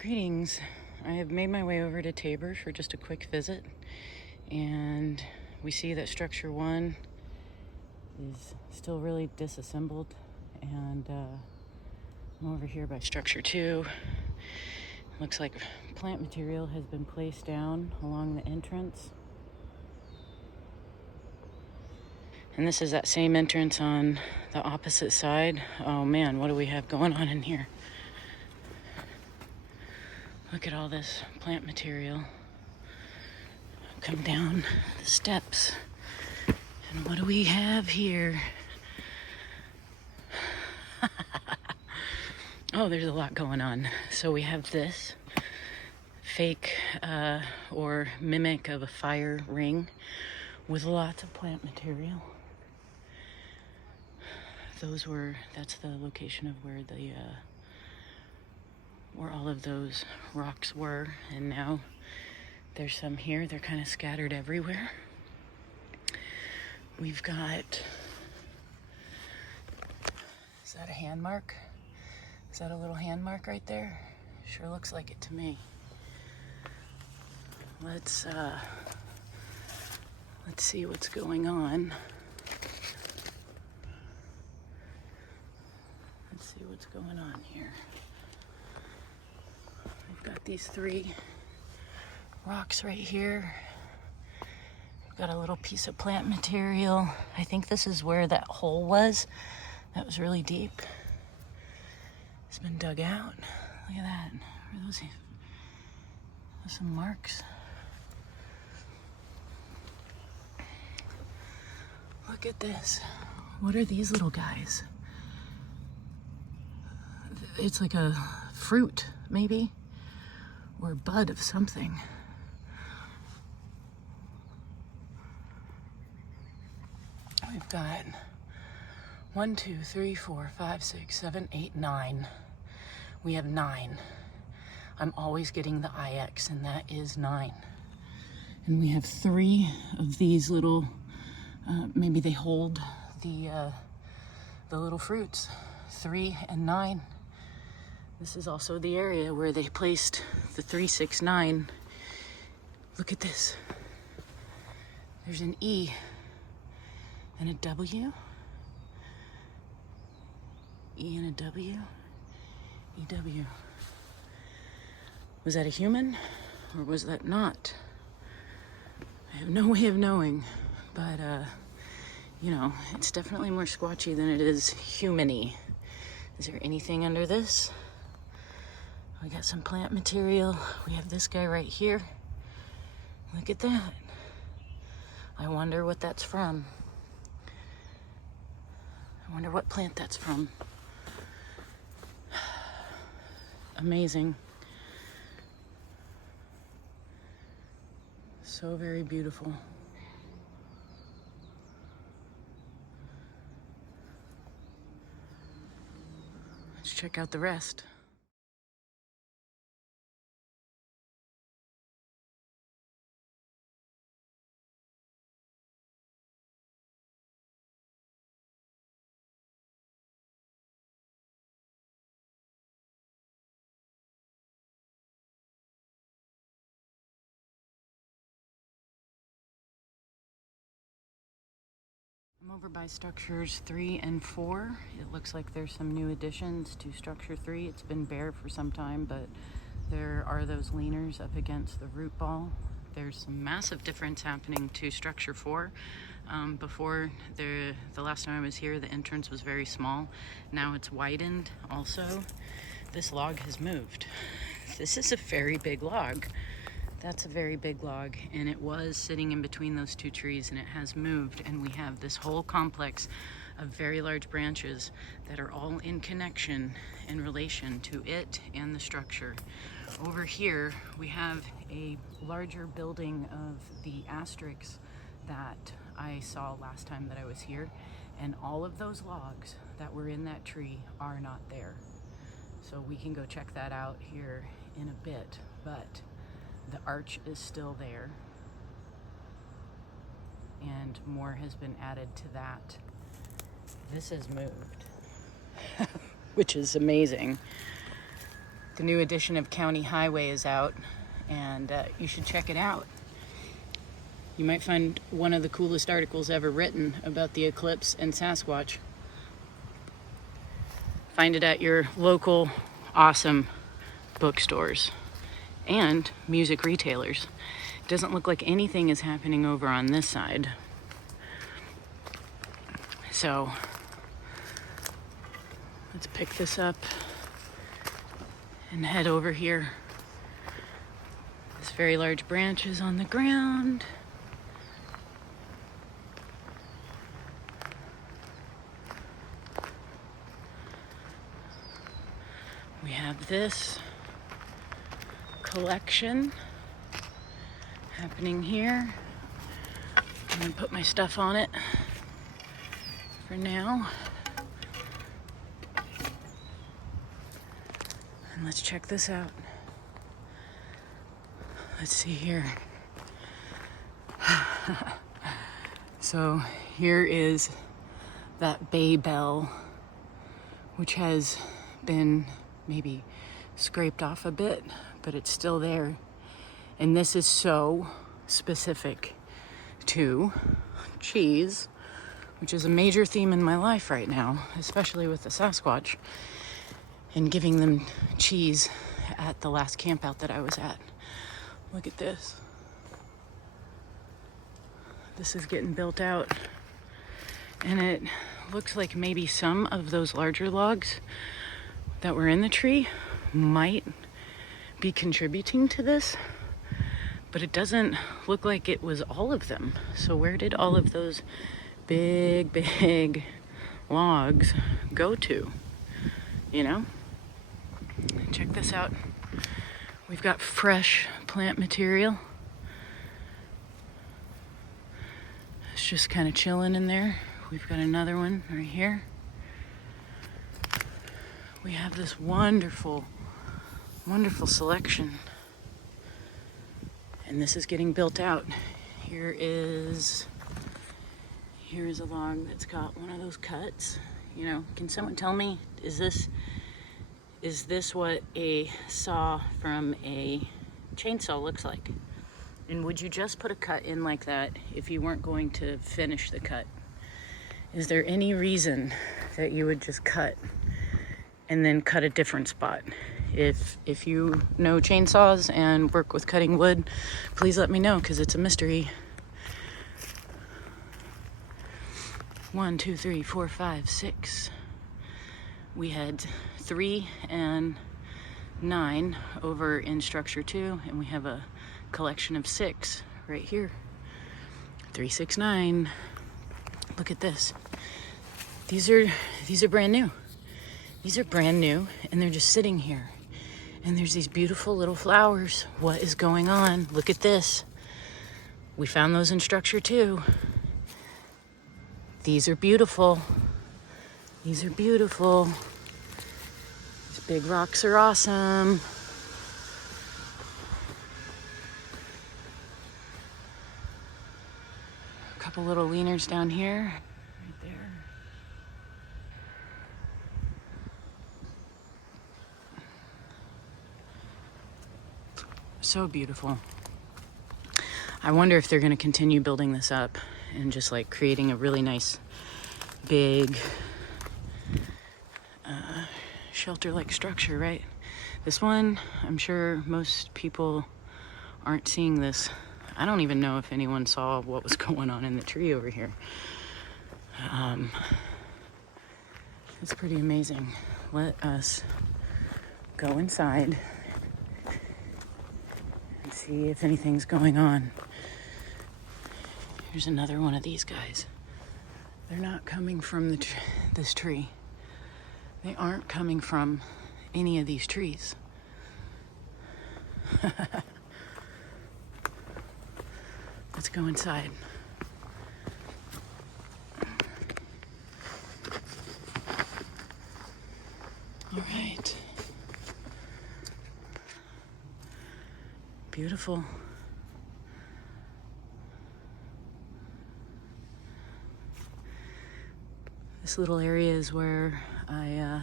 Greetings. I have made my way over to Tabor for just a quick visit, and we see that structure 1 is still really disassembled, and I'm over here by structure 2. Looks like plant material has been placed down along the entrance. And this is that same entrance on the opposite side. Oh man, what do we have going on in here? Look at all this plant material. Come down the steps. And what do we have here? Oh, there's a lot going on. So we have this fake or mimic of a fire ring with lots of plant material. That's the location of where where all of those rocks were, and now there's some here. They're kind of scattered everywhere. We've got, is that a hand mark? Is that a little hand mark right there? Sure looks like it to me. Let's see what's going on. Let's see what's going on here. We've got these 3 rocks right here. We've got a little piece of plant material. I think this is where that hole was. That was really deep. It's been dug out. Look at that. Are those some marks? Look at this. What are these little guys? It's like a fruit, maybe, or a bud of something. We've got 1, 2, 3, 4, 5, 6, 7, 8, 9. We have 9. I'm always getting the IX, and that is 9. And we have 3 of these little, maybe they hold the little fruits. 3 and 9. This is also the area where they placed the 3, 6, 9. Look at this. There's an E and a W. E and a W. EW. Was that a human or was that not? I have no way of knowing, but you know, it's definitely more squatchy than it is human-y. Is there anything under this? We got some plant material. We have this guy right here. Look at that. I wonder what that's from. I wonder what plant that's from. Amazing. So very beautiful. Let's check out the rest. I'm over by structures 3 and 4. It looks like there's some new additions to structure 3. It's been bare for some time, but there are those leaners up against the root ball. There's some massive difference happening to structure 4. Before, the last time I was here, the entrance was very small. Now it's widened also. This log has moved. This is a very big log. That's a very big log, and it was sitting in between those 2 trees, and it has moved, and we have this whole complex of very large branches that are all in connection in relation to it and the structure. Over here, we have a larger building of the asterisks that I saw last time that I was here, and all of those logs that were in that tree are not there. So we can go check that out here in a bit, but the arch is still there, and more has been added to that. This has moved, which is amazing. The new edition of County Highway is out, and you should check it out. You might find one of the coolest articles ever written about the eclipse and Sasquatch. Find it at your local awesome bookstores and music retailers. It doesn't look like anything is happening over on this side. So let's pick this up and head over here. This very large branch is on the ground. We have this collection happening here. I'm gonna put my stuff on it for now. And let's check this out. Let's see here. So here is that bay bell, which has been maybe scraped off a bit, but it's still there. And this is so specific to cheese, which is a major theme in my life right now, especially with the Sasquatch, and giving them cheese at the last camp out that I was at. Look at this. This is getting built out, and it looks like maybe some of those larger logs that were in the tree might be contributing to this, but it doesn't look like it was all of them. So where did all of those big logs go to? You know? Check this out. We've got fresh plant material. It's just kind of chilling in there. We've got another one right here. We have this wonderful selection. And this is getting built out. Here is a log that's got one of those cuts. You know, can someone tell me, is this what a saw from a chainsaw looks like? And would you just put a cut in like that if you weren't going to finish the cut? Is there any reason that you would just cut and then cut a different spot? If you know chainsaws and work with cutting wood, please let me know, because it's a mystery. 1, 2, 3, 4, 5, 6. We had 3 and 9 over in structure 2, and we have a collection of 6 right here. 3, 6, 9. Look at this. These are brand new. These are brand new, and they're just sitting here. And there's these beautiful little flowers. What is going on? Look at this. We found those in structure 2. These are beautiful. These are beautiful. These big rocks are awesome. A couple little leaners down here. Right there. So beautiful. I wonder if they're going to continue building this up and just like creating a really nice big shelter-like structure, right? This one, I'm sure most people aren't seeing this. I don't even know if anyone saw what was going on in the tree over here. It's pretty amazing. Let us go inside and see if anything's going on. Here's another one of these guys. They're not coming from this tree. They aren't coming from any of these trees. Let's go inside. All right. Beautiful. This little area is where I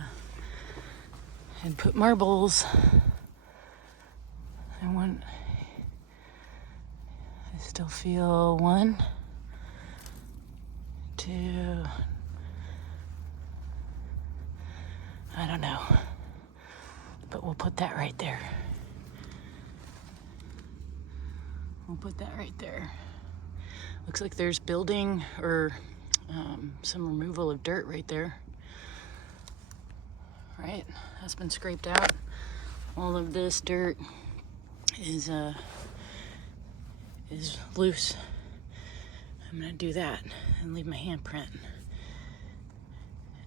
had put marbles I still feel 1, 2, I don't know, but we'll put that right there. We'll put that right there. Looks like there's building or some removal of dirt right there. Right, that's been scraped out. All of this dirt is loose. I'm gonna do that and leave my handprint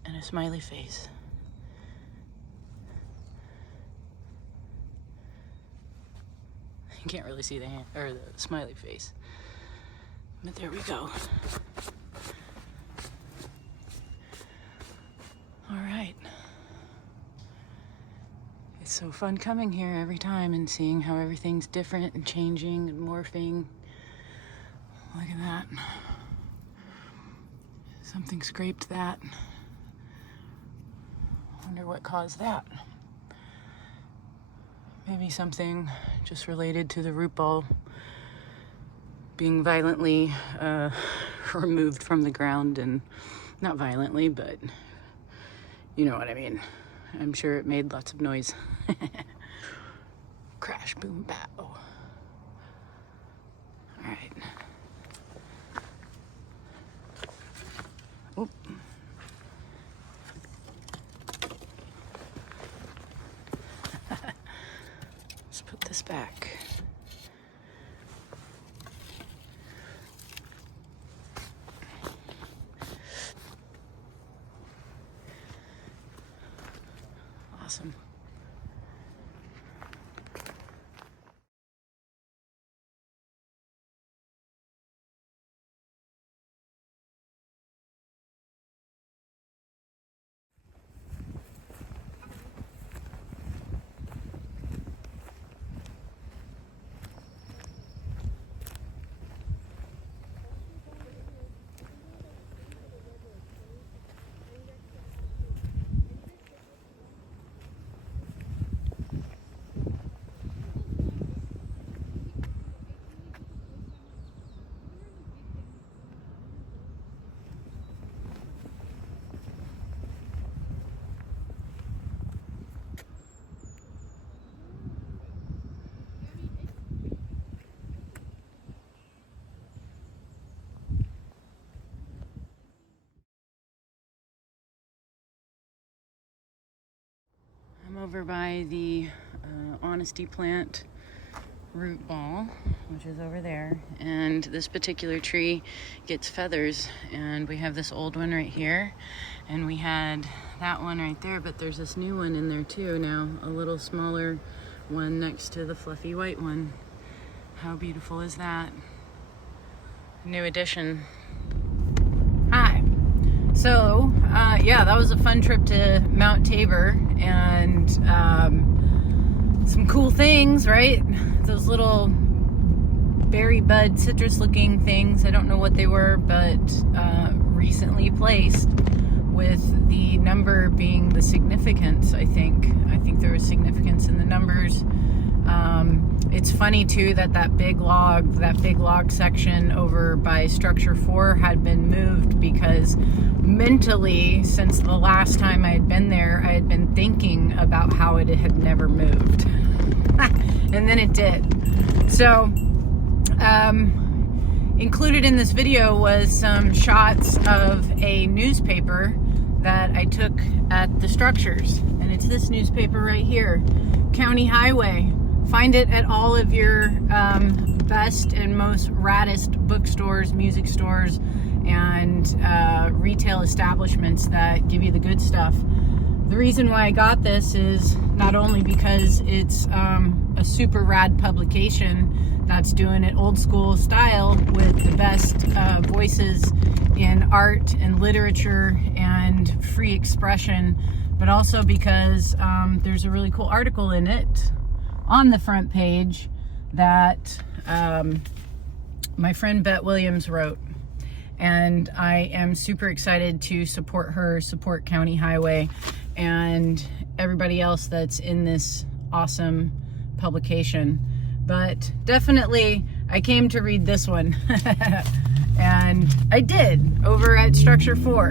and a smiley face. You can't really see the hand or the smiley face, but there we go. All right. It's so fun coming here every time and seeing how everything's different and changing and morphing. Look at that. Something scraped that. Wonder what caused that. Maybe something just related to the root ball being violently removed from the ground, and not violently, but you know what I mean. I'm sure it made lots of noise. Crash, boom, bow. All right. Oop. Let's put this back. Awesome. I'm over by the honesty plant root ball, which is over there, and this particular tree gets feathers, and we have this old one right here, and we had that one right there, but there's this new one in there too now, a little smaller one next to the fluffy white one. How beautiful is that? New addition. Hi. So, yeah, that was a fun trip to Mount Tabor, and some cool things, right? Those little berry bud citrus looking things. I don't know what they were, but recently placed, with the number being the significance, I think. I think there was significance in the numbers. It's funny too that big log section over by structure 4 had been moved, because mentally, since the last time I had been there, I had been thinking about how it had never moved. And then it did. So, included in this video was some shots of a newspaper that I took at the structures. And it's this newspaper right here, County Highway. Find it at all of your best and most raddest bookstores, music stores, and retail establishments that give you the good stuff. The reason why I got this is not only because it's a super rad publication that's doing it old school style with the best voices in art and literature and free expression, but also because there's a really cool article in it on the front page that my friend Bett Williams wrote. And I am super excited to support her, support County Highway, and everybody else that's in this awesome publication. But definitely I came to read this one. And I did, over at Structure 4.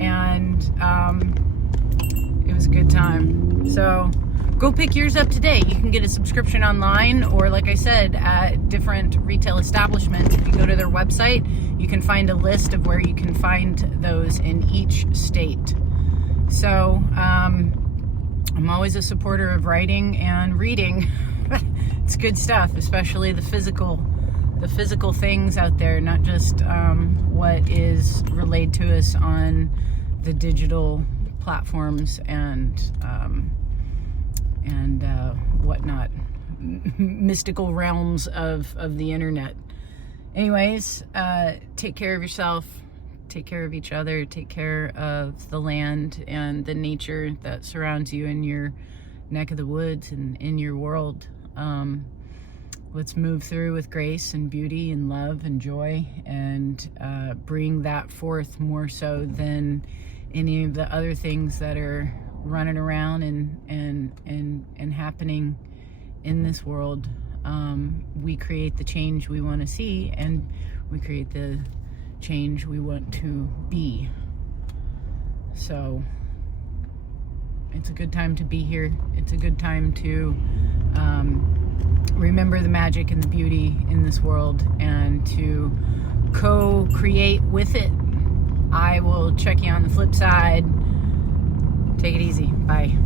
And it was a good time. So go pick yours up today. You can get a subscription online, or like I said, at different retail establishments. If you go to their website, you can find a list of where you can find those in each state. So I'm always a supporter of writing and reading. It's good stuff, especially the physical things out there, not just what is relayed to us on the digital platforms and whatnot, mystical realms of the internet. Anyways, take care of yourself, take care of each other, take care of the land and the nature that surrounds you in your neck of the woods and in your world. Let's move through with grace and beauty and love and joy, and bring that forth more so than any of the other things that are running around and happening in this world. We create the change we want to see, and we create the change we want to be. So it's a good time to be here. It's a good time to remember the magic and the beauty in this world, and to co-create with it. I will check you on the flip side. Take it easy. Bye.